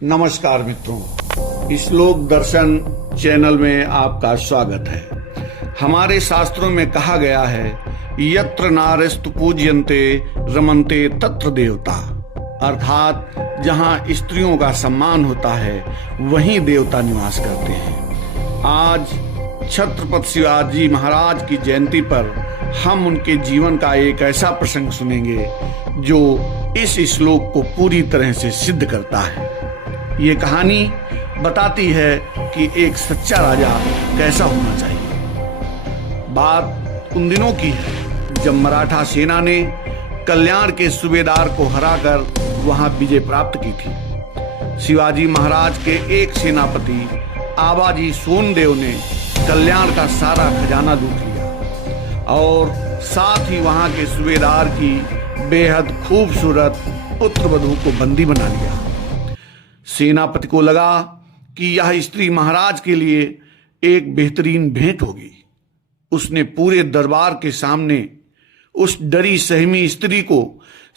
नमस्कार मित्रों, श्लोक दर्शन चैनल में आपका स्वागत है। हमारे शास्त्रों में कहा गया है, यत्र नार्यस्तु पूज्यन्ते रमन्ते तत्र देवता, अर्थात जहाँ स्त्रियों का सम्मान होता है वहीं देवता निवास करते हैं। आज छत्रपति शिवाजी महाराज की जयंती पर हम उनके जीवन का एक ऐसा प्रसंग सुनेंगे जो इस श्लोक को पूरी तरह से सिद्ध करता है। ये कहानी बताती है कि एक सच्चा राजा कैसा होना चाहिए। बात उन दिनों की है जब मराठा सेना ने कल्याण के सूबेदार को हराकर वहां विजय प्राप्त की थी। शिवाजी महाराज के एक सेनापति आबाजी सोनदेव ने कल्याण का सारा खजाना लूट लिया और साथ ही वहां के सूबेदार की बेहद खूबसूरत पुत्रवधू को बंदी बना लिया। सेनापति को लगा कि यह स्त्री महाराज के लिए एक बेहतरीन भेंट होगी। उसने पूरे दरबार के सामने उस डरी सहमी स्त्री को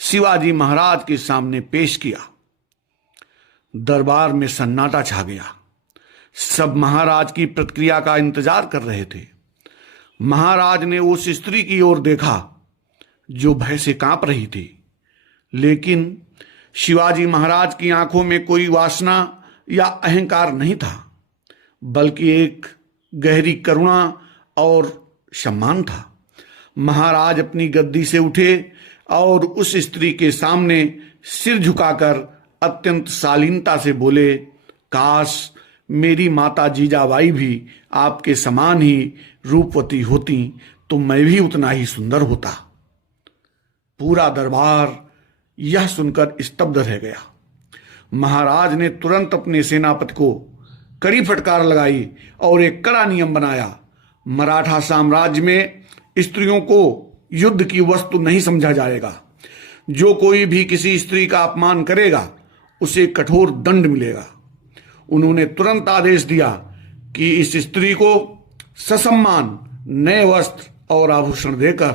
शिवाजी महाराज के सामने पेश किया। दरबार में सन्नाटा छा गया। सब महाराज की प्रतिक्रिया का इंतजार कर रहे थे। महाराज ने उस स्त्री की ओर देखा जो भय से कांप रही थी, लेकिन शिवाजी महाराज की आंखों में कोई वासना या अहंकार नहीं था, बल्कि एक गहरी करुणा और सम्मान था। महाराज अपनी गद्दी से उठे और उस स्त्री के सामने सिर झुकाकर अत्यंत शालीनता से बोले, काश मेरी माता जीजाबाई भी आपके समान ही रूपवती होती तो मैं भी उतना ही सुंदर होता। पूरा दरबार यह सुनकर स्तब्ध रह गया। महाराज ने तुरंत अपने सेनापति को कड़ी फटकार लगाई और एक कड़ा नियम बनाया। मराठा साम्राज्य में स्त्रियों को युद्ध की वस्तु नहीं समझा जाएगा। जो कोई भी किसी स्त्री का अपमान करेगा उसे कठोर दंड मिलेगा। उन्होंने तुरंत आदेश दिया कि इस स्त्री को ससम्मान नए वस्त्र और आभूषण देकर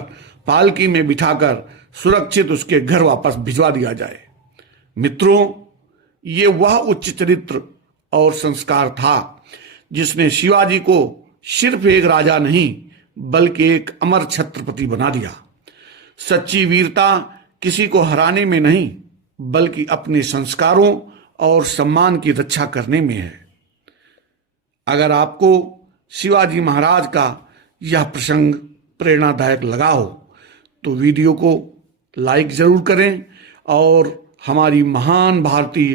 पालकी में बिठाकर सुरक्षित उसके घर वापस भिजवा दिया जाए। मित्रों, ये वह उच्च चरित्र और संस्कार था जिसने शिवाजी को सिर्फ एक राजा नहीं बल्कि एक अमर छत्रपति बना दिया। सच्ची वीरता किसी को हराने में नहीं बल्कि अपने संस्कारों और सम्मान की रक्षा करने में है। अगर आपको शिवाजी महाराज का यह प्रसंग प्रेरणादायक लगा हो तो वीडियो को लाइक जरूर करें और हमारी महान भारतीय